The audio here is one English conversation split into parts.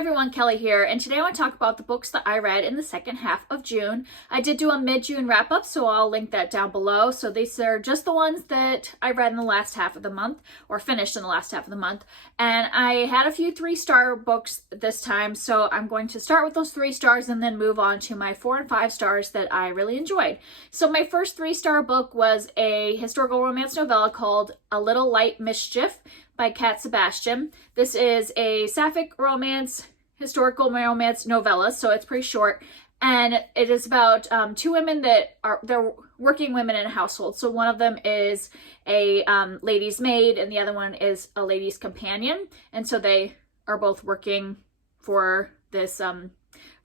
everyone, Kelly here, and today I want to talk about the books that I read in the second half of June. I did do a mid-June wrap-up, so I'll link that down below. So these are just the ones that I read in the last half of the month, or finished in the last half of the month. And I had a few 3-star books this time, so I'm going to start with those 3 stars and then move on to my 4 and 5 stars that I really enjoyed. So my first 3-star book was a historical romance novella called A Little Light Mischief by Cat Sebastian. This is a sapphic romance, historical romance novella, so it's pretty short, and it is about 2 women that they're working women in a household. So one of them is a lady's maid and the other one is a lady's companion, and so they are both working for this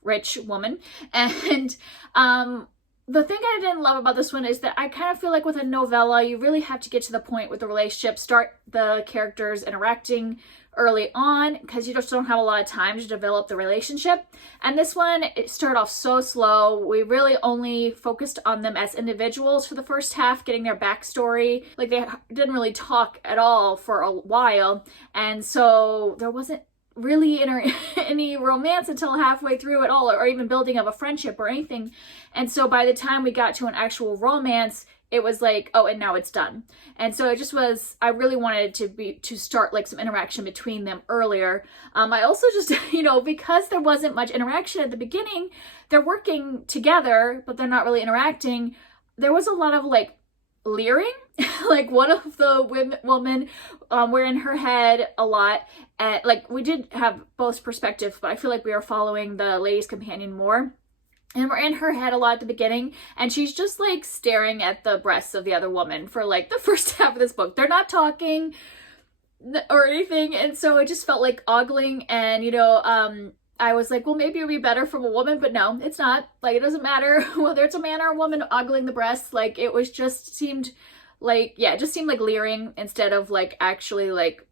rich woman. And the thing I didn't love about this one is that I kind of feel like with a novella, you really have to get to the point with the relationship, start the characters interacting early on, because you just don't have a lot of time to develop the relationship. And this one, it started off so slow. We really only focused on them as individuals for the first half, getting their backstory. Like, they didn't really talk at all for a while, and so there wasn't really any romance until halfway through at all, or even building of a friendship or anything. And so by the time we got to an actual romance, it was like, oh, and now it's done. And so it just was, I really wanted to start like some interaction between them earlier. I also just, because there wasn't much interaction at the beginning, they're working together, but they're not really interacting. There was a lot of like leering. Like, one of the women were in her head a lot. Like, we did have both perspectives, but I feel like we are following the lady's companion more. And we're in her head a lot at the beginning, and she's just like staring at the breasts of the other woman for like the first half of this book. They're not talking or anything, and so it just felt like ogling. And I was like, well, maybe it would be better from a woman, but no, it's not. Like, it doesn't matter whether it's a man or a woman ogling the breasts. Like, it was just seemed like, yeah, it just seemed like leering instead of like actually like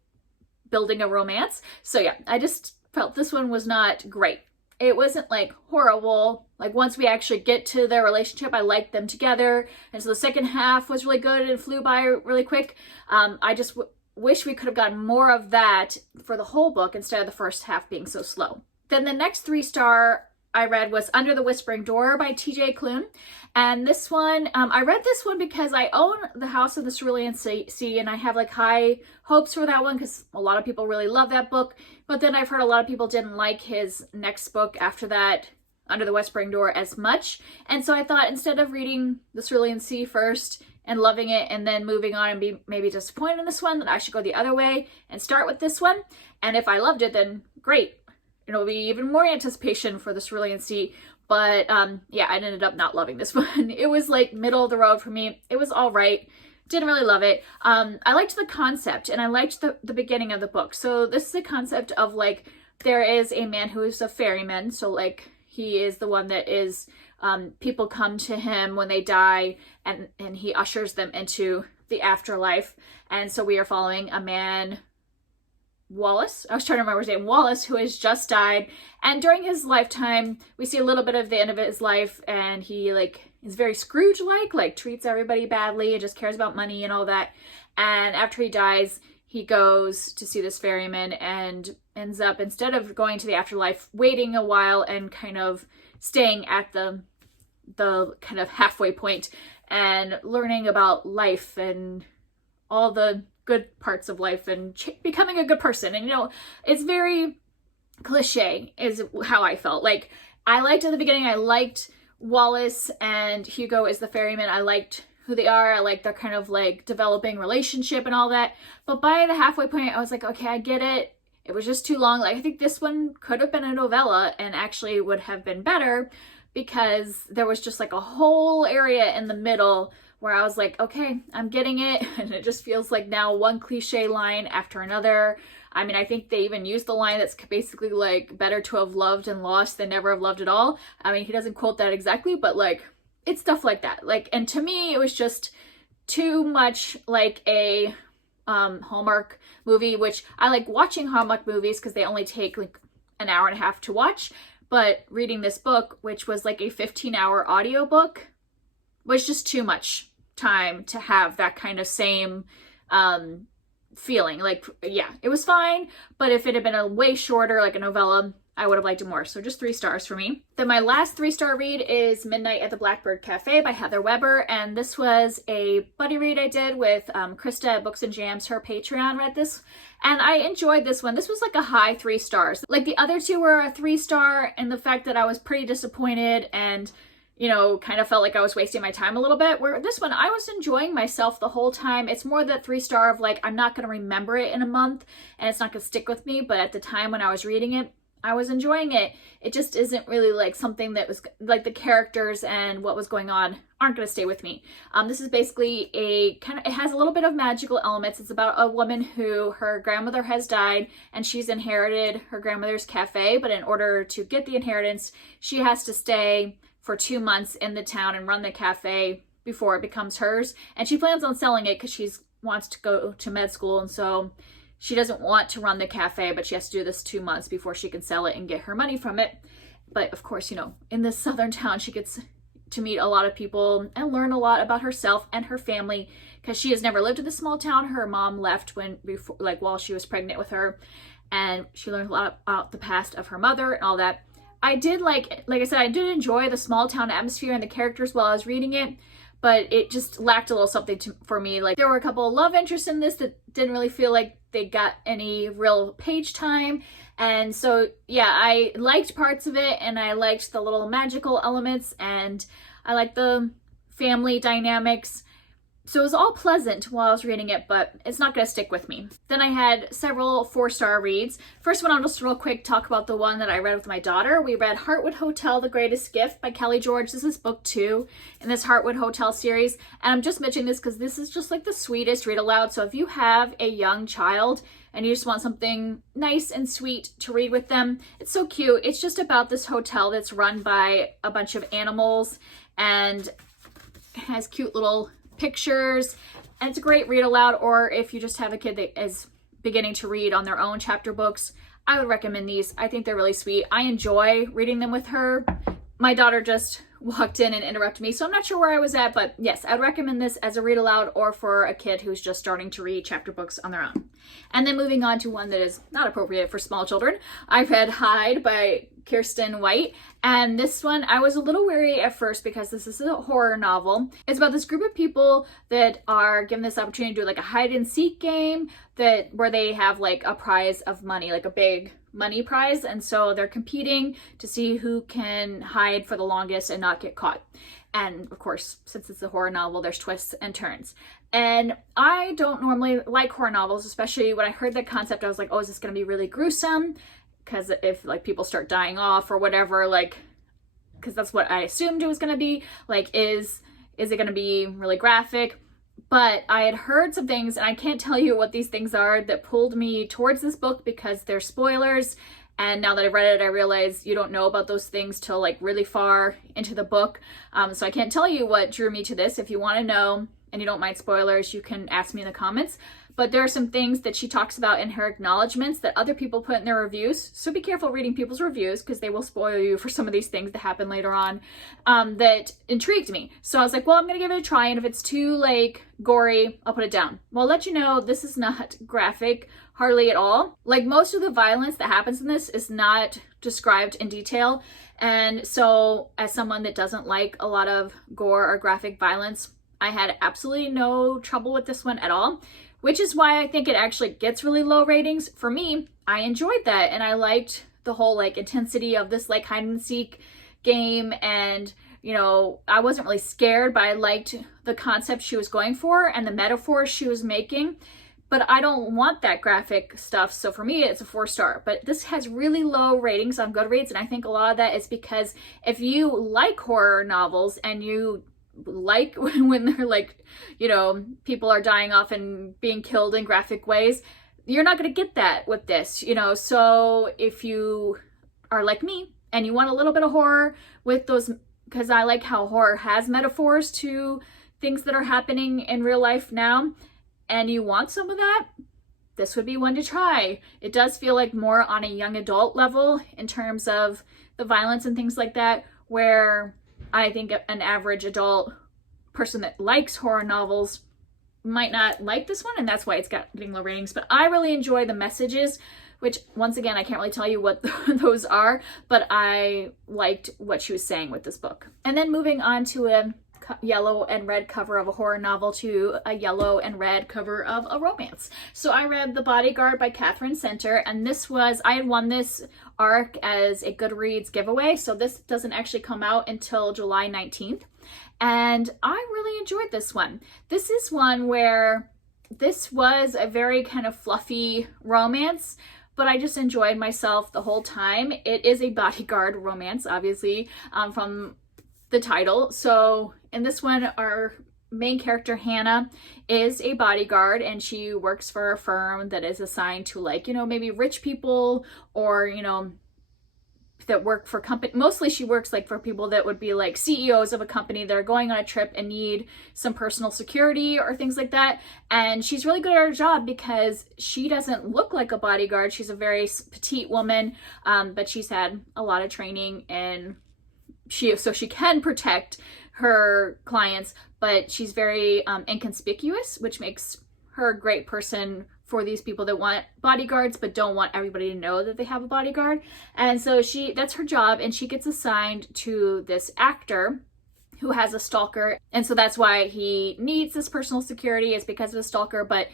building a romance. So yeah, I just felt this one was not great. It wasn't like horrible. Like, once we actually get to their relationship, I liked them together. And so the second half was really good and flew by really quick. I just wish we could have gotten more of that for the whole book instead of the first half being so slow. Then the next 3-star I read was Under the Whispering Door by TJ Klune. And this one, I read this one because I own The House of the Cerulean Sea, and I have like high hopes for that one because a lot of people really love that book. But then I've heard a lot of people didn't like his next book after that, Under the Whispering Door, as much. And so I thought, instead of reading The Cerulean Sea first and loving it and then moving on and be maybe disappointed in this one, that I should go the other way and start with this one. And if I loved it, then great. It'll be even more anticipation for the Cerulean Sea. But yeah, I ended up not loving this one. It was like middle of the road for me. It was all right. Didn't really love it. I liked the concept, and I liked the beginning of the book. So this is the concept of like, there is a man who is a ferryman. So like, he is the one that is, people come to him when they die, and he ushers them into the afterlife. And so we are following a man, Wallace. I was trying to remember his name. Wallace, who has just died. And during his lifetime, we see a little bit of the end of his life, and he like is very Scrooge-like, like treats everybody badly and just cares about money and all that. And after he dies, he goes to see this ferryman and ends up, instead of going to the afterlife, waiting a while and kind of staying at the kind of halfway point and learning about life and all the good parts of life and becoming a good person. And it's very cliche is how I felt. Like, I liked at the beginning, I liked Wallace and Hugo as the ferryman. I liked who they are. I liked their kind of like developing relationship and all that. But by the halfway point, I was like, okay, I get it. It was just too long. Like, I think this one could have been a novella and actually would have been better, because there was just like a whole area in the middle where I was like, okay, I'm getting it. And it just feels like now one cliche line after another. I mean, I think they even used the line that's basically like, better to have loved and lost than never have loved at all. I mean, he doesn't quote that exactly, but like, it's stuff like that. Like, and to me, it was just too much like a Hallmark movie, which I like watching Hallmark movies because they only take like an hour and a half to watch. But reading this book, which was like a 15-hour audiobook, was just too much time to have that kind of same feeling. Like, yeah, it was fine, but if it had been a way shorter, like a novella, I would have liked it more. So just 3 stars for me. Then my last 3-star read is Midnight at the Blackbird Cafe by Heather Weber. And this was a buddy read I did with Krista at Books and Jams. Her Patreon read this. And I enjoyed this one. This was like a high 3 stars. Like the other 2 were a 3-star, and the fact that I was pretty disappointed and, you know, kind of felt like I was wasting my time a little bit. Where this one, I was enjoying myself the whole time. It's more that 3-star of like, I'm not going to remember it in a month and it's not going to stick with me. But at the time when I was reading it, I was enjoying it. It just isn't really like something that was like the characters and what was going on aren't going to stay with me. This is basically a kind of, it has a little bit of magical elements. It's about a woman who her grandmother has died and she's inherited her grandmother's cafe. But in order to get the inheritance, she has to stay for 2 months in the town and run the cafe before it becomes hers. And she plans on selling it because she wants to go to med school. And so she doesn't want to run the cafe, but she has to do this 2 months before she can sell it and get her money from it. But of course, you know, in this southern town, she gets to meet a lot of people and learn a lot about herself and her family because she has never lived in this small town. Her mom left while she was pregnant with her, and she learned a lot about the past of her mother and all that. I did like I said, I did enjoy the small town atmosphere and the characters while I was reading it, but it just lacked a little something for me. Like there were a couple of love interests in this that didn't really feel like they got any real page time. And so, yeah, I liked parts of it and I liked the little magical elements and I liked the family dynamics. So it was all pleasant while I was reading it, but it's not going to stick with me. Then I had several 4-star reads. First one, I'll just real quick talk about the one that I read with my daughter. We read Heartwood Hotel, The Greatest Gift by Kelly George. This is book 2 in this Heartwood Hotel series. And I'm just mentioning this because this is just like the sweetest read aloud. So if you have a young child and you just want something nice and sweet to read with them, it's so cute. It's just about this hotel that's run by a bunch of animals and has cute little pictures, and it's a great read aloud. Or if you just have a kid that is beginning to read on their own chapter books, I would recommend these. I think they're really sweet. I enjoy reading them with her. My daughter just walked in and interrupted me, so I'm not sure where I was at, but yes, I'd recommend this as a read aloud or for a kid who's just starting to read chapter books on their own. And then moving on to one that is not appropriate for small children, I read Hide by Kiersten White. And this one, I was a little wary at first because this is a horror novel. It's about this group of people that are given this opportunity to do like a hide and seek game where they have like a prize of money, like a big money prize. And so they're competing to see who can hide for the longest and not get caught. And of course, since it's a horror novel, there's twists and turns. And I don't normally like horror novels, especially when I heard that concept, I was like, oh, is this going to be really gruesome? Because if like people start dying off or whatever, like, because that's what I assumed it was going to be, like, is it going to be really graphic? But I had heard some things, and I can't tell you what these things are, that pulled me towards this book because they're spoilers. And now that I've read it, I realize you don't know about those things till like really far into the book. So I can't tell you what drew me to this. If you want to know and you don't mind spoilers, you can ask me in the comments. But there are some things that she talks about in her acknowledgments that other people put in their reviews. So be careful reading people's reviews because they will spoil you for some of these things that happen later on, that intrigued me. So I was like, well, I'm going to give it a try. And if it's too like gory, I'll put it down. Well, I'll let you know this is not graphic, hardly at all. Like most of the violence that happens in this is not described in detail. And so as someone that doesn't like a lot of gore or graphic violence, I had absolutely no trouble with this one at all. Which is why I think it actually gets really low ratings. For me, I enjoyed that and I liked the whole like intensity of this like hide and seek game, and you know, I wasn't really scared, but I liked the concept she was going for and the metaphors she was making. But I don't want that graphic stuff, so for me it's a 4-star. But this has really low ratings on Goodreads, and I think a lot of that is because if you like horror novels and you like when they're like, you know, people are dying off and being killed in graphic ways, you're not going to get that with this, you know. So if you are like me and you want a little bit of horror with those, because I like how horror has metaphors to things that are happening in real life now, and you want some of that, this would be one to try. It does feel like more on a young adult level in terms of the violence and things like that, where I think an average adult person that likes horror novels might not like this one, and that's why it's getting low ratings. But I really enjoy the messages which once again, I can't really tell you what those are, but I liked what she was saying with this book. And then moving on to a yellow and red cover of a horror novel to a yellow and red cover of a romance. So I read The Bodyguard by Katherine Center, and I had won this arc as a Goodreads giveaway, so this doesn't actually come out until July 19th. And I really enjoyed this one. This is one where this was a very kind of fluffy romance, but I just enjoyed myself the whole time. It is a bodyguard romance, obviously, from the title. So in this one, our main character, Hannah, is a bodyguard, and she works for a firm that is assigned to, like, you know, maybe rich people, or, you know, that work for company. Mostly she works like for people that would be like CEOs of a company that are going on a trip and need some personal security or things like that. And she's really good at her job because she doesn't look like a bodyguard. She's a very petite woman, but she's had a lot of training, and so she can protect her clients, but she's very inconspicuous, which makes her a great person for these people that want bodyguards but don't want everybody to know that they have a bodyguard. And so that's her job, and she gets assigned to this actor who has a stalker, and so that's why he needs this personal security, is because of the stalker, but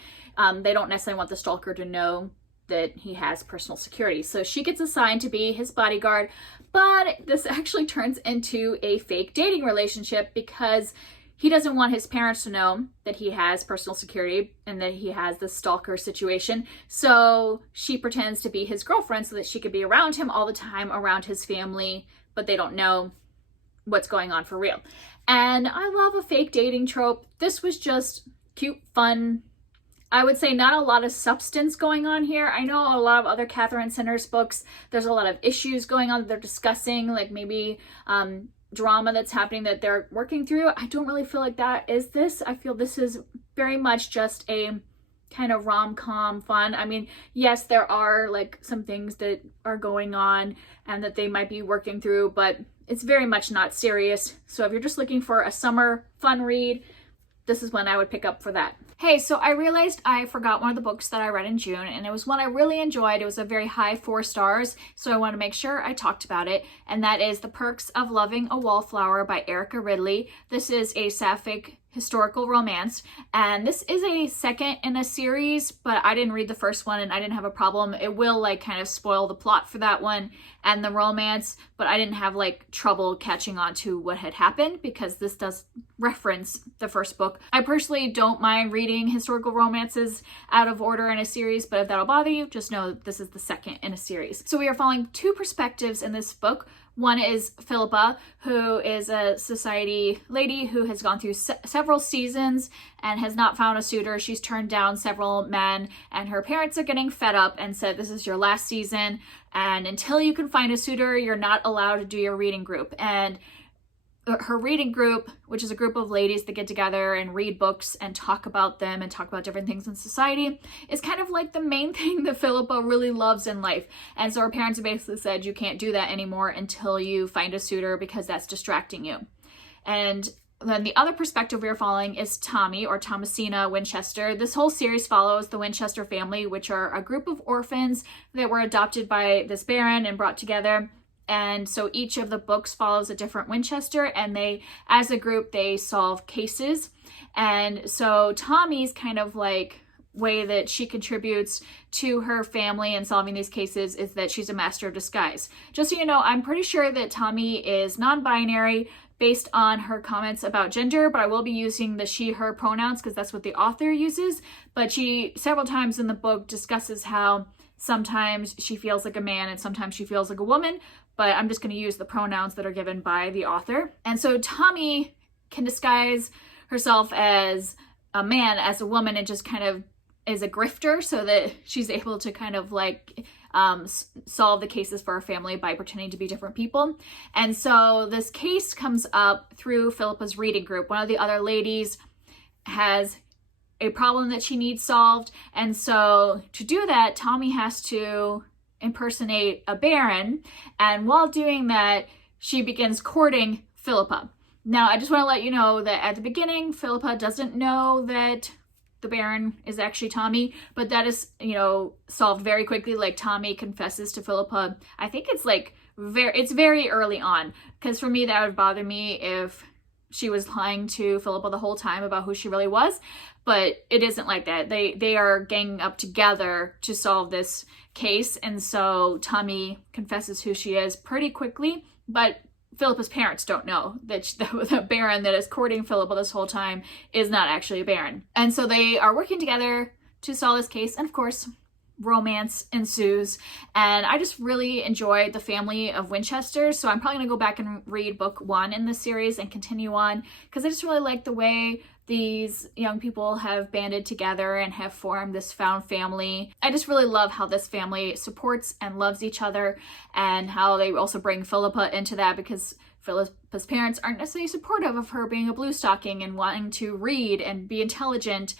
they don't necessarily want the stalker to know that he has personal security. So she gets assigned to be his bodyguard, but this actually turns into a fake dating relationship because he doesn't want his parents to know that he has personal security and that he has this stalker situation. So she pretends to be his girlfriend so that she could be around him all the time, around his family, but they don't know what's going on for real. And I love a fake dating trope. This was just cute, fun. I would say not a lot of substance going on here. I know a lot of other Katherine Center's books, there's a lot of issues going on that they're discussing, like maybe drama that's happening that they're working through. I don't really feel like that is this. I feel this is very much just a kind of rom-com fun. I mean, yes, there are like some things that are going on and that they might be working through, but it's very much not serious. So if you're just looking for a summer fun read, this is one I would pick up for that. Hey, so I realized I forgot one of the books that I read in June, and it was one I really enjoyed. It was a very high 4 stars, so I want to make sure I talked about it, and that is The Perks of Loving a Wallflower by Erica Ridley. This is a sapphic historical romance, and this is a second in a series, but I didn't read the first one and I didn't have a problem. It will like kind of spoil the plot for that one and the romance, but I didn't have like trouble catching on to what had happened because this does reference the first book. I personally don't mind reading historical romances out of order in a series, but if that'll bother you, just know this is the second in a series. So we are following 2 perspectives in this book. One is Philippa, who is a society lady who has gone through several seasons and has not found a suitor. She's turned down several men, and her parents are getting fed up and said, this is your last season, and until you can find a suitor, you're not allowed to do your reading group. And her reading group, which is a group of ladies that get together and read books and talk about them and talk about different things in society, is kind of like the main thing that Philippa really loves in life. And so her parents basically said, you can't do that anymore until you find a suitor because that's distracting you. And then the other perspective we're following is Tommy, or Thomasina Winchester. This whole series follows the Winchester family, which are a group of orphans that were adopted by this baron and brought together. And so each of the books follows a different Winchester, and they, as a group, they solve cases. And so Tommy's kind of like way that she contributes to her family in solving these cases is that she's a master of disguise. Just so you know, I'm pretty sure that Tommy is non-binary based on her comments about gender, but I will be using the she, her pronouns because that's what the author uses. But she, several times in the book, discusses how sometimes she feels like a man and sometimes she feels like a woman, but I'm just going to use the pronouns that are given by the author. And so Tommy can disguise herself as a man, as a woman, and just kind of is a grifter so that she's able to kind of like solve the cases for her family by pretending to be different people. And so this case comes up through Philippa's reading group. One of the other ladies has a problem that she needs solved, and so to do that, Tommy has to impersonate a baron, and while doing that, she begins courting Philippa. Now, I just want to let you know that at the beginning, Philippa doesn't know that the Baron is actually Tommy, but that is, you know, solved very quickly. Like, Tommy confesses to Philippa. I think it's like it's very early on, because for me that would bother me if she was lying to Philippa the whole time about who she really was, but it isn't like that. They are ganging up together to solve this case, and so Tommy confesses who she is pretty quickly, but Philippa's parents don't know that the Baron that is courting Philippa this whole time is not actually a Baron. And so they are working together to solve this case, and of course, romance ensues. And I just really enjoyed the family of Winchester, so I'm probably going to go back and read book 1 in this series and continue on, because I just really like the way these young people have banded together and have formed this found family. I just really love how this family supports and loves each other, and how they also bring Philippa into that, because Philippa's parents aren't necessarily supportive of her being a blue stocking and wanting to read and be intelligent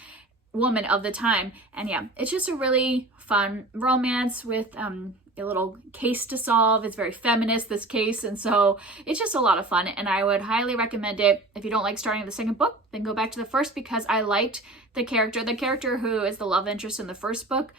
woman of the time. And yeah, it's just a really fun romance with a little case to solve. It's very feminist, this case, and so it's just a lot of fun, and I would highly recommend it. If you don't like starting the second book, then go back to the first, because I liked the character who is the love interest in the first book.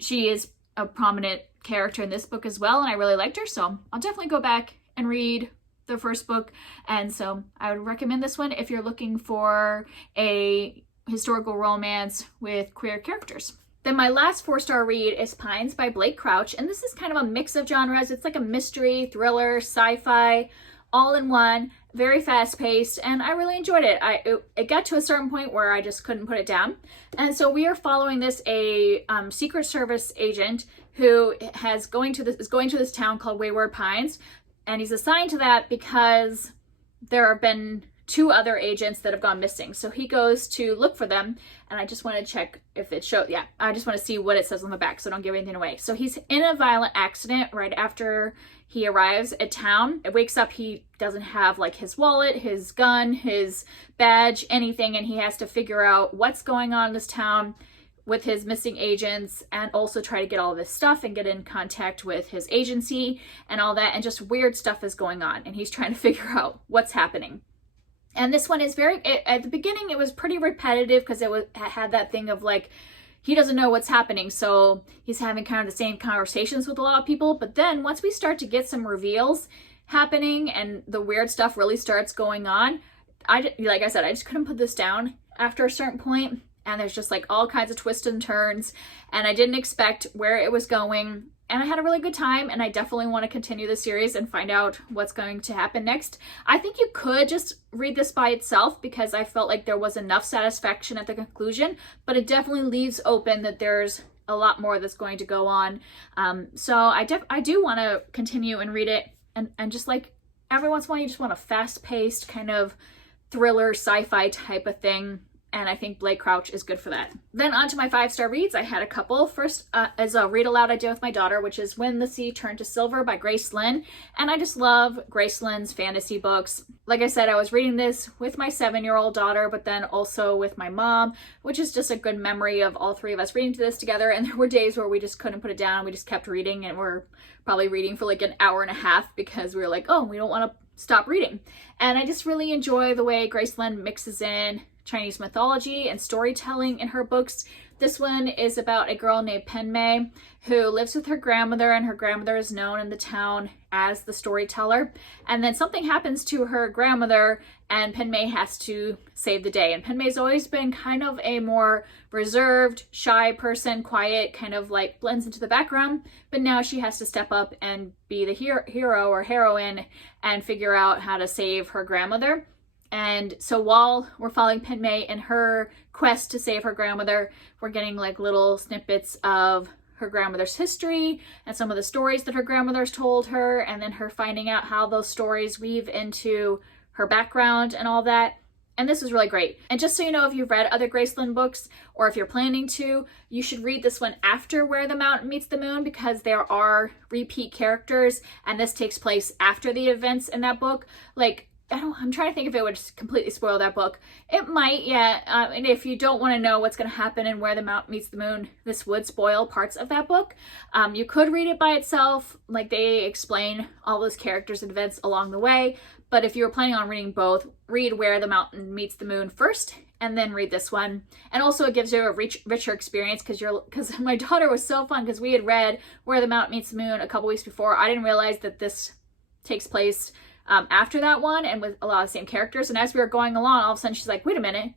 She is a prominent character in this book as well, and I really liked her, so I'll definitely go back and read the first book. And so I would recommend this one if you're looking for a historical romance with queer characters. Then my last 4-star read is Pines by Blake Crouch, and this is kind of a mix of genres. It's like a mystery, thriller, sci-fi, all in one, very fast-paced, and I really enjoyed it. It got to a certain point where I just couldn't put it down. And so we are following a Secret Service agent who is going to this town called Wayward Pines, and he's assigned to that because there have been 2 other agents that have gone missing. So he goes to look for them, and I just want to check if it shows. Yeah, I just want to see what it says on the back, so don't give anything away. So he's in a violent accident right after he arrives at town. It wakes up, he doesn't have like his wallet, his gun, his badge, anything, and he has to figure out what's going on in this town with his missing agents, and also try to get all this stuff and get in contact with his agency and all that, and just weird stuff is going on, and he's trying to figure out what's happening. And this one is at the beginning, it was pretty repetitive, because it had that thing of like, he doesn't know what's happening, so he's having kind of the same conversations with a lot of people. But then once we start to get some reveals happening and the weird stuff really starts going on, like I said, I just couldn't put this down after a certain point. And there's just like all kinds of twists and turns, and I didn't expect where it was going. And I had a really good time, and I definitely want to continue the series and find out what's going to happen next. I think you could just read this by itself, because I felt like there was enough satisfaction at the conclusion, but it definitely leaves open that there's a lot more that's going to go on. So I do want to continue and read it, and just like every once in a while you just want a fast-paced kind of thriller sci-fi type of thing. And I think Blake Crouch is good for that. Then on to my 5-star reads. I had a couple. First is a read aloud I did with my daughter, which is When the Sea Turned to Silver by Grace Lynn. And I just love Grace Lynn's fantasy books. Like I said, I was reading this with my 7-year-old daughter, but then also with my mom, which is just a good memory of all 3 of us reading this together. And there were days where we just couldn't put it down. We just kept reading, and we're probably reading for like an hour and a half, because we were like, oh, we don't want to stop reading. And I just really enjoy the way Grace Lynn mixes in Chinese mythology and storytelling in her books. This one is about a girl named Penmei who lives with her grandmother, and her grandmother is known in the town as the storyteller. And then something happens to her grandmother, and Penmei has to save the day. And Penmei's always been kind of a more reserved, shy person, quiet, kind of like blends into the background. But now she has to step up and be the hero or heroine and figure out how to save her grandmother. And so while we're following Penmei in her quest to save her grandmother, we're getting like little snippets of her grandmother's history and some of the stories that her grandmother's told her, and then her finding out how those stories weave into her background and all that. And this is really great. And just so you know, if you've read other Grace Lynn books, or if you're planning to, you should read this one after Where the Mountain Meets the Moon, because there are repeat characters, and this takes place after the events in that book. Like, I'm trying to think if it would completely spoil that book. It might, yeah. And if you don't want to know what's going to happen in Where the Mountain Meets the Moon, this would spoil parts of that book. You could read it by itself, like they explain all those characters and events along the way. But if you were planning on reading both, read Where the Mountain Meets the Moon first, and then read this one. And also it gives you a richer experience because my daughter was so fun because we had read Where the Mountain Meets the Moon a couple weeks before. I didn't realize that this takes place after that one and with a lot of the same characters. And as we were going along, all of a sudden she's like, wait a minute.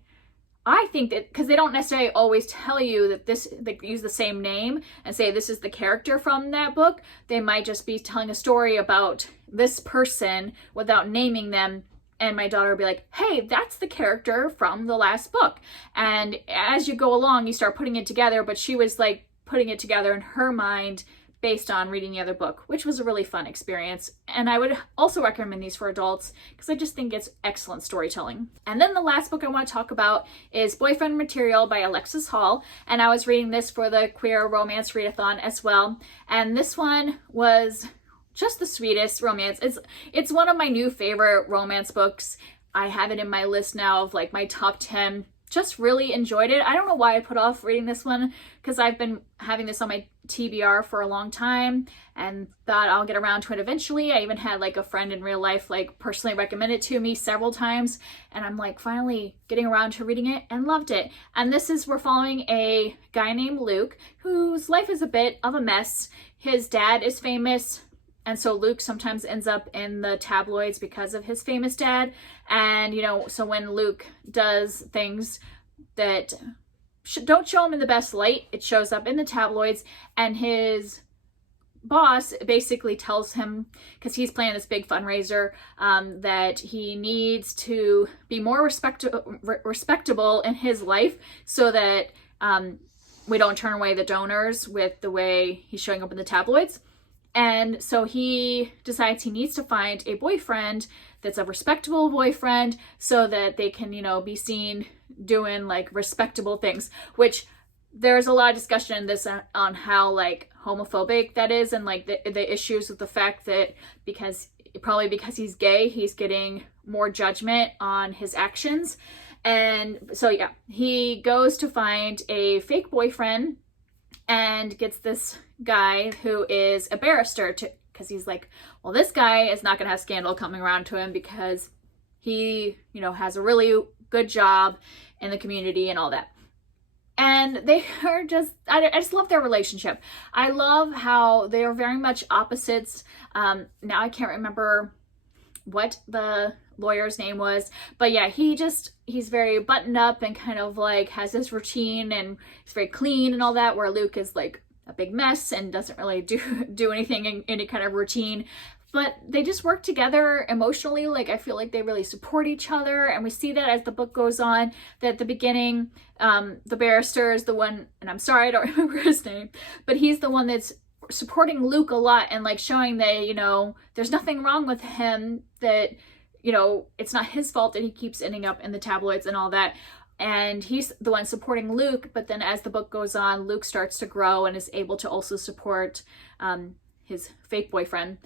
I think that, because they don't necessarily always tell you that they use the same name and say this is the character from that book. They might just be telling a story about this person without naming them. And my daughter would be like, hey, that's the character from the last book. And as you go along, you start putting it together. But she was like putting it together in her mind based on reading the other book, which was a really fun experience. And I would also recommend these for adults because I just think it's excellent storytelling. And then the last book I want to talk about is Boyfriend Material by Alexis Hall. And I was reading this for the Queer Romance Readathon as well. And this one was just the sweetest romance. It's one of my new favorite romance books. I have it in my list now of like my top 10. Just really enjoyed it. I don't know why I put off reading this one because I've been having this on my TBR for a long time and thought I'll get around to it eventually. I even had like a friend in real life like personally recommend it to me several times, and I'm like finally getting around to reading it and loved it. And we're following a guy named Luke whose life is a bit of a mess. His dad is famous, and so Luke sometimes ends up in the tabloids because of his famous dad. And, so when Luke does things that don't show him in the best light, it shows up in the tabloids. And his boss basically tells him, because he's planning this big fundraiser, that he needs to be more respectable in his life so that we don't turn away the donors with the way he's showing up in the tabloids. And so he decides he needs to find a boyfriend that's a respectable boyfriend so that they can, be seen doing like respectable things, which there's a lot of discussion in this on how like homophobic that is, and like the issues with the fact that because he's gay, he's getting more judgment on his actions. And so, yeah, he goes to find a fake boyfriend and gets this guy who is a barrister because he's like, well, this guy is not going to have scandal coming around to him because he, has a really good job in the community and all that. And they are I just love their relationship. I love how they are very much opposites. Now I can't remember what the lawyer's name was, but yeah, he's very buttoned up and kind of like has this routine and he's very clean and all that, where Luke is like a big mess and doesn't really do anything in any kind of routine. But they just work together emotionally. Like I feel like they really support each other, and we see that as the book goes on. That at the beginning, the barrister is the one, and I'm sorry I don't remember his name, but he's the one that's supporting Luke a lot and like showing that there's nothing wrong with him, that it's not his fault that he keeps ending up in the tabloids and all that. And he's the one supporting Luke, but then as the book goes on, Luke starts to grow and is able to also support his fake boyfriend.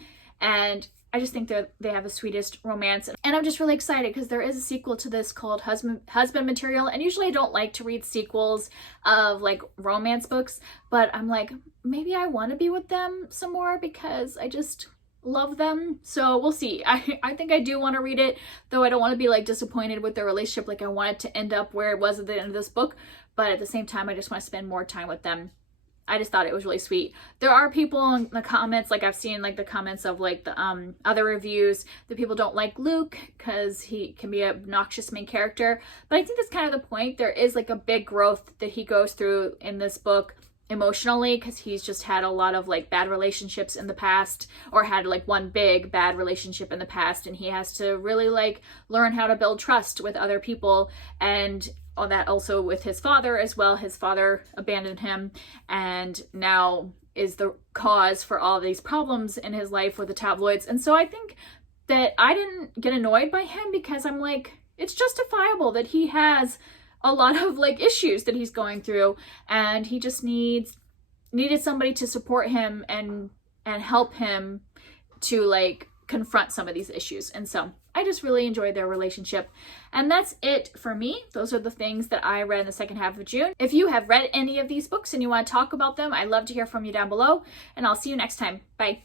And I just think they have the sweetest romance. And I'm just really excited because there is a sequel to this called Husband Material. And usually I don't like to read sequels of like romance books, but I'm like, maybe I want to be with them some more because I just love them. So we'll see. I think I do want to read it, though I don't want to be like disappointed with their relationship. Like I want it to end up where it was at the end of this book, but at the same time, I just want to spend more time with them. I just thought it was really sweet. There are people in the comments, like I've seen like the comments of like the other reviews, that people don't like Luke because he can be an obnoxious main character. But I think that's kind of the point. There is like a big growth that he goes through in this book emotionally, because he's just had a lot of like bad relationships in the past, or had like one big bad relationship in the past, and he has to really like learn how to build trust with other people, and all that also with his father as well. His father abandoned him and now is the cause for all these problems in his life with the tabloids. And so I think that I didn't get annoyed by him because I'm like, it's justifiable that he has a lot of like issues that he's going through, and he just needed somebody to support him and help him to like confront some of these issues. And so I just really enjoyed their relationship. And that's it for me. Those are the things that I read in the second half of June. If you have read any of these books and you want to talk about them, I'd love to hear from you down below, and I'll see you next time. Bye.